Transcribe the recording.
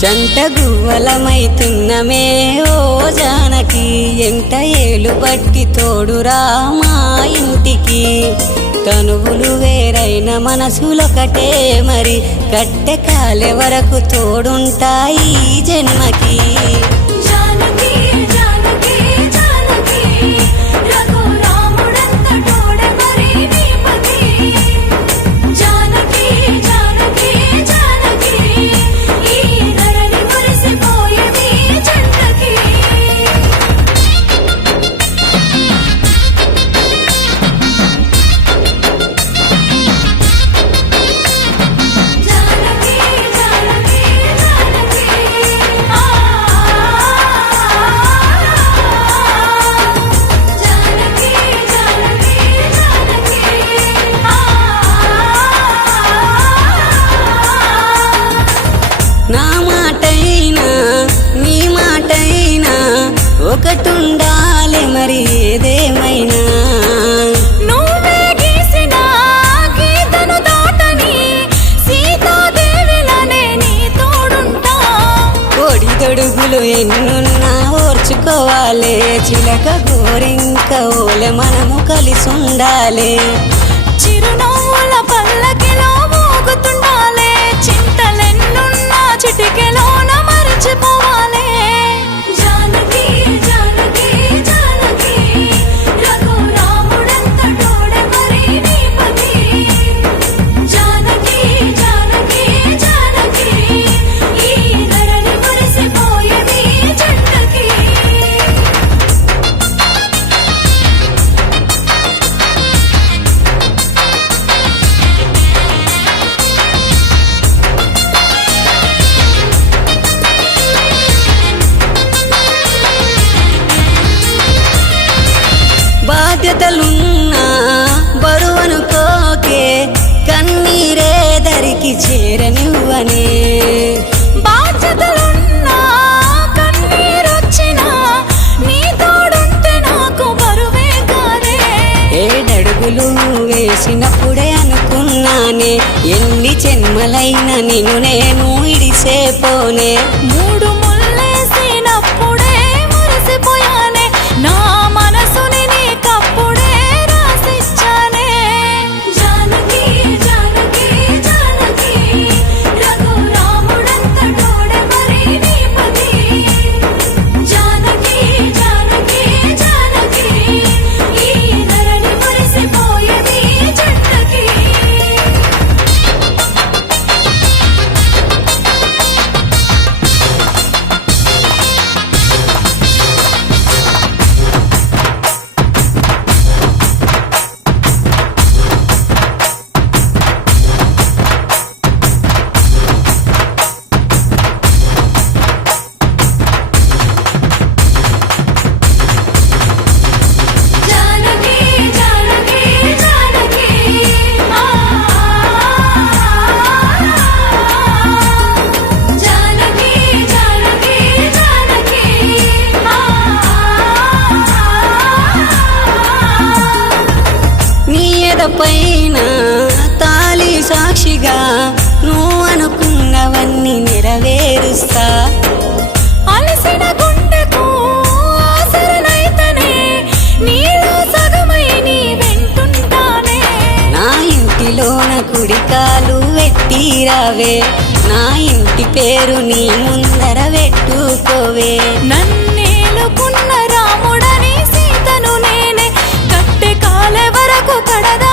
జంట గువ్వలమైతున్నమే ఓ జానకి ఎంట ఏలు బట్టి తోడురా మా ఇంటికి తనువులు వేరైన మనసులొకటే మరి కట్టె కాలే వరకు తోడుంటాయి జన్మకి ఒకటుండాలి మరి ఏదేమైనా నువ్వే గీసిన గీతను దాటని సీతాదేవిలానే నీ తోడుంటా కోడిదొడుగులు ఎన్నున్నా ఓర్చుకోవాలి చిలక గోరింక ఓలె మనము కలిసుండాలి చిరునవ్వుల పల్లకిలో మోగుతుండాలి చింతలెన్నున్నా చిటికెలోన మరిచిపోవాలి బాధ్యతలున్నా బరువనుకోకే కన్నీరే దరికి చేరనివ్వనే బాధ్యతలున్నా కన్నీరొచ్చినా నీ తోడుంటే నాకు బరువే కాదే ఏడడుగులు వేసినప్పుడే అనుకున్నానే ఎన్ని జన్మలైనా నిన్ను నేను ఇడిసేపోనే మూడు ముల్లేసినప్పుడే మురిసిపోయానే నా మనసుని నీకప్పుడే రాసిచ్చానే జానకి జానకి జానకి రఘురాముడంత తోడే మరి నీ పతి జానకి జానకి జానకి ఈ ధరణి మురిసిపోయేది జంటకి పైన తాళి సాక్షిగా నువ్వు అనుకున్నవన్నీ నెరవేరుస్తా అలసిన గుండెకు ఆసరనైతనే నీలో సగమై నీ వెంటుంటానే నా ఇంటిలోన కుడికాలు వెట్టిరావే నా ఇంటి పేరు నీ ముందర పెట్టుకోవే నన్నేలుకున్న రాముడని సీతను నేనే కట్టె కాలే వరకు కడదా